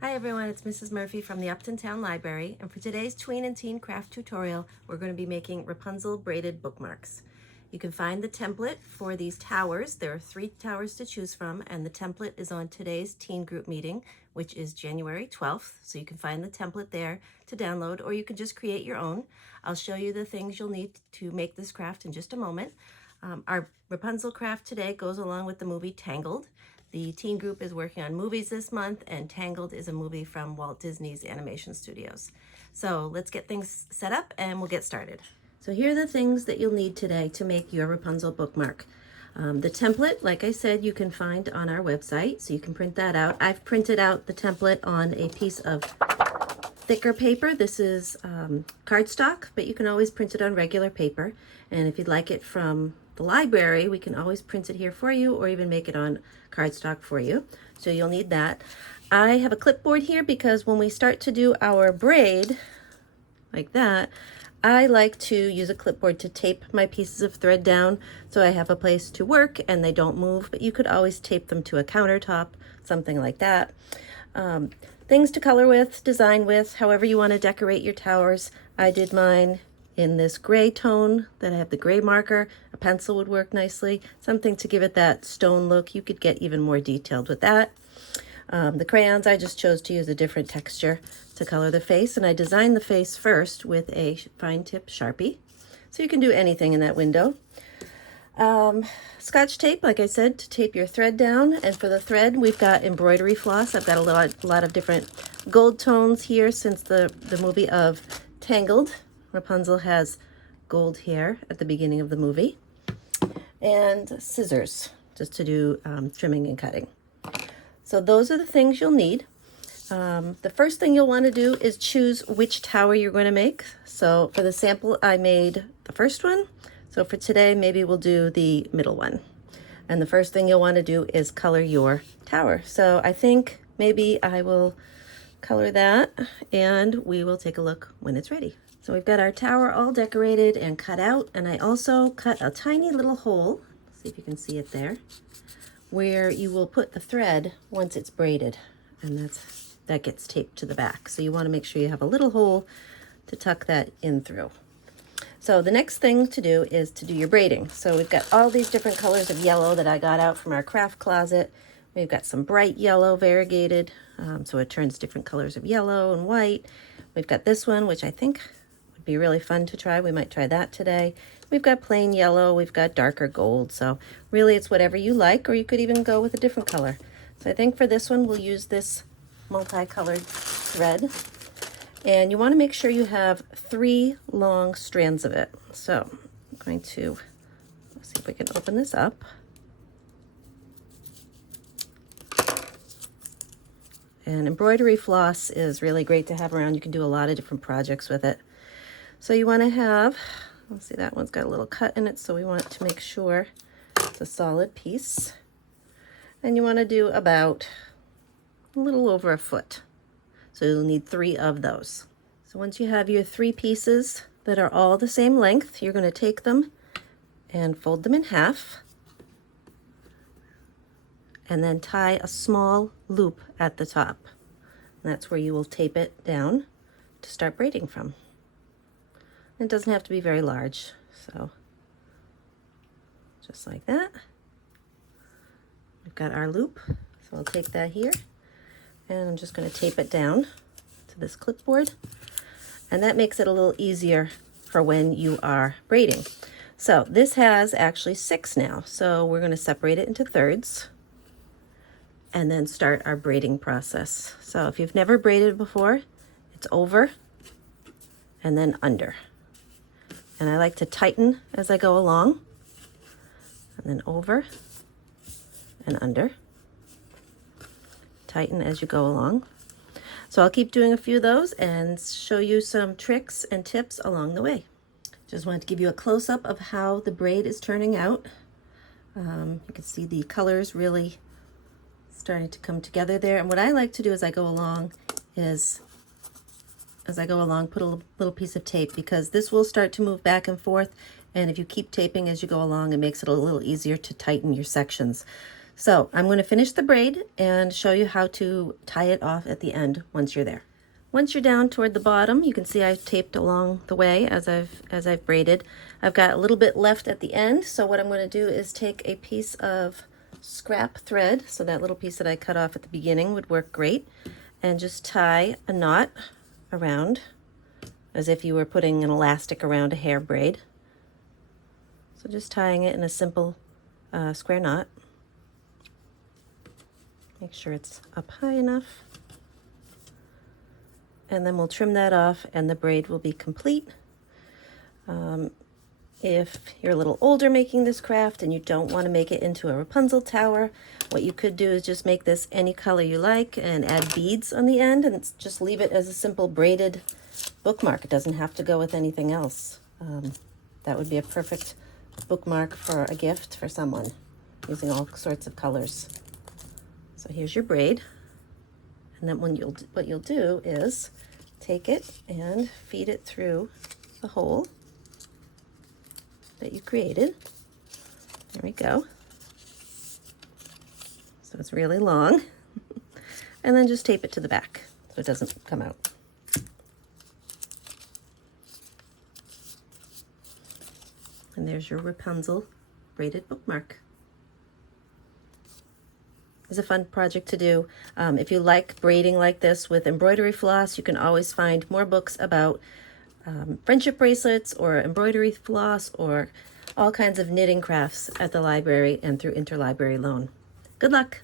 Hi everyone, it's Mrs. Murphy from the Upton Town Library, and for today's tween and teen craft tutorial, we're going to be making Rapunzel braided bookmarks. You can find the template for these towers. There are 3 towers to choose from, and the template is on today's teen group meeting, which is January 12th. So you can find the template there to download, or you can just create your own. I'll show you the things you'll need to make this craft in just a moment. Our Rapunzel craft today goes along with the movie Tangled. The teen group is working on movies this month, and Tangled is a movie from Walt Disney's Animation Studios. So let's get things set up and we'll get started. So here are the things that you'll need today to make your Rapunzel bookmark. The template, like I said, you can find on our website, so you can print that out. I've printed out the template on a piece of thicker paper. This is cardstock, but you can always print it on regular paper. And if you'd like it from the library, we can always print it here for you, or even make it on cardstock for you. So you'll need that. I have a clipboard here because when we start to do our braid like that, I like to use a clipboard to tape my pieces of thread down so I have a place to work and they don't move, but you could always tape them to a countertop, something like that. Things to color with, design with, however you want to decorate your towers. I did mine in this gray tone that I have the gray marker. A pencil would work nicely, something to give it that stone look. You could get even more detailed with that. The crayons, I just chose to use a different texture to color the face, and I designed the face first with a fine tip Sharpie. So you can do anything in that window. Scotch tape, like I said, to tape your thread down. And for the thread, we've got embroidery floss. I've got a lot of different gold tones here since the movie of Tangled. Rapunzel has gold hair at the beginning of the movie. And scissors, just to do trimming and cutting. So those are the things you'll need. The first thing you'll want to do is choose which tower you're going to make. So for the sample, I made the first one. So for today, maybe we'll do the middle one. And the first thing you'll want to do is color your tower. So I think maybe I will color that and we will take a look when it's ready. So we've got our tower all decorated and cut out, and I also cut a tiny little hole, see if you can see it there, where you will put the thread once it's braided, and that gets taped to the back. So you want to make sure you have a little hole to tuck that in through. So the next thing to do is to do your braiding. So we've got all these different colors of yellow that I got out from our craft closet. We've got some bright yellow variegated, so it turns different colors of yellow and white. We've got this one, which I think would be really fun to try. We might try that today. We've got plain yellow, we've got darker gold. So really it's whatever you like, or you could even go with a different color. So I think for this one, we'll use this multicolored thread. And you want to make sure you have 3 long strands of it. So I'm going to, let's see if we can open this up. And embroidery floss is really great to have around. You can do a lot of different projects with it. So you want to have, let's see, that one's got a little cut in it, so we want to make sure it's a solid piece. And you want to do about a little over a foot. So you'll need 3 of those. So once you have your 3 pieces that are all the same length, you're going to take them and fold them in half, and then tie a small loop at the top. And that's where you will tape it down to start braiding from. It doesn't have to be very large, so just like that. We've got our loop, so I'll take that here, and I'm just going to tape it down to this clipboard, and that makes it a little easier for when you are braiding. So this has actually 6 now, so we're going to separate it into thirds and then start our braiding process. So if you've never braided before, it's over and then under. And I like to tighten as I go along, and then over and under. Tighten as you go along. So I'll keep doing a few of those and show you some tricks and tips along the way. Just wanted to give you a close-up of how the braid is turning out. You can see the colors really starting to come together there. And what I like to do as I go along is, put a little piece of tape, because this will start to move back and forth. And if you keep taping as you go along, it makes it a little easier to tighten your sections. So I'm going to finish the braid and show you how to tie it off at the end once you're there. Once you're down toward the bottom, you can see I've taped along the way as I've braided. I've got a little bit left at the end, so what I'm going to do is take a piece of scrap thread, so that little piece that I cut off at the beginning would work great, and just tie a knot around as if you were putting an elastic around a hair braid. So just tying it in a simple square knot. Make sure it's up high enough. And then we'll trim that off and the braid will be complete. If you're a little older making this craft and you don't want to make it into a Rapunzel tower, what you could do is just make this any color you like and add beads on the end and just leave it as a simple braided bookmark. It doesn't have to go with anything else. That would be a perfect bookmark for a gift for someone, using all sorts of colors. So here's your braid, and then what you'll do is take it and feed it through the hole that you created. There we go. So it's really long. And then just tape it to the back so it doesn't come out. And there's your Rapunzel braided bookmark. It's a fun project to do. If you like braiding like this with embroidery floss, you can always find more books about friendship bracelets or embroidery floss or all kinds of knitting crafts at the library and through interlibrary loan. Good luck!